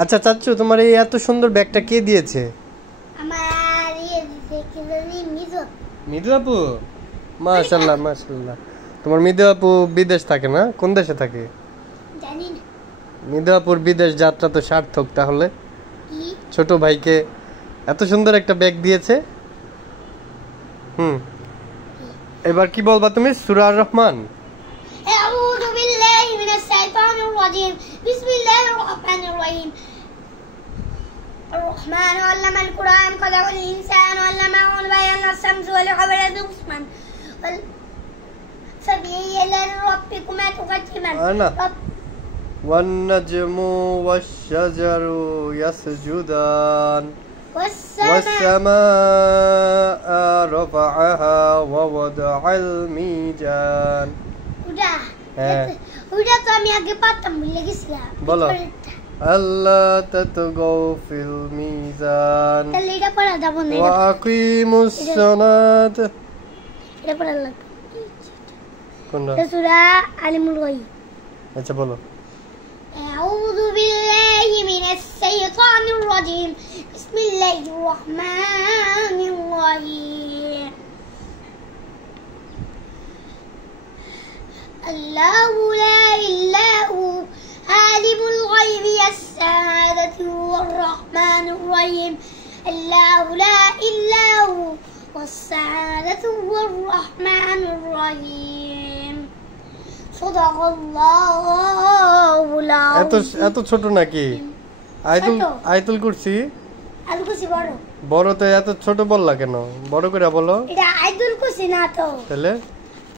আচ্ছা চাচ্চু, তোমার এই এত সুন্দর ব্যাগটা কে দিয়েছে? আমার মিদু আপু। মাশাআল্লাহ মাশাআল্লাহ। তোমার মিদু আপু বিদেশ থাকে না? কোন দেশে থাকে? জানি না। মিদু আপুর বিদেশ যাত্রা তো সার্থক তাহলে। ছোট ভাইকে এত সুন্দর একটা ব্যাগ দিয়েছে। এবার কি বলবা তুমি? সূরা আর রহমান। আউযু বিল্লাহি মিনাশ শাইতানির রাজীম। বিসমিল্লাহির রহমানির রহিম। الرحمن علم القرآن خلق الإنسان علمه البيان الشمس والقمر حسبان فبأي آلاء ربكما تكذبان والنجم والشجر يسجدان والسماء رفعها ووضع الميزان. udah tuh আমি আগে পারতাম ভুলে গেছিলাম। বলো আল্লাহ তাতগাউ ফিল মিজান তাহলে এটা পড়া যাব না। ওয়া আকিমুস সালাত। এটা পড়া লাগবে কোনটা? সূরা আলিমুল গায়ব। আচ্ছা বলো। আউযু বিল্লাহি মিনাশ শাইতানির রাজীম। বিসমিল্লাহির রহমানির রহিম। আল্লাহু লা ইলাহা عالم الغيب الشهادة هو الرحمن الرحيم. الله لا إلا هو والسعادة هو الرحمن الرحيم. صدق الله العظيم. এত ছোট নাকি? আয়াতুল কুরসি বড়। বড় তো এত ছোট বললা কেন? বড় করে বলো। এটা আয়াতুল কুরসি না তো। তাহলে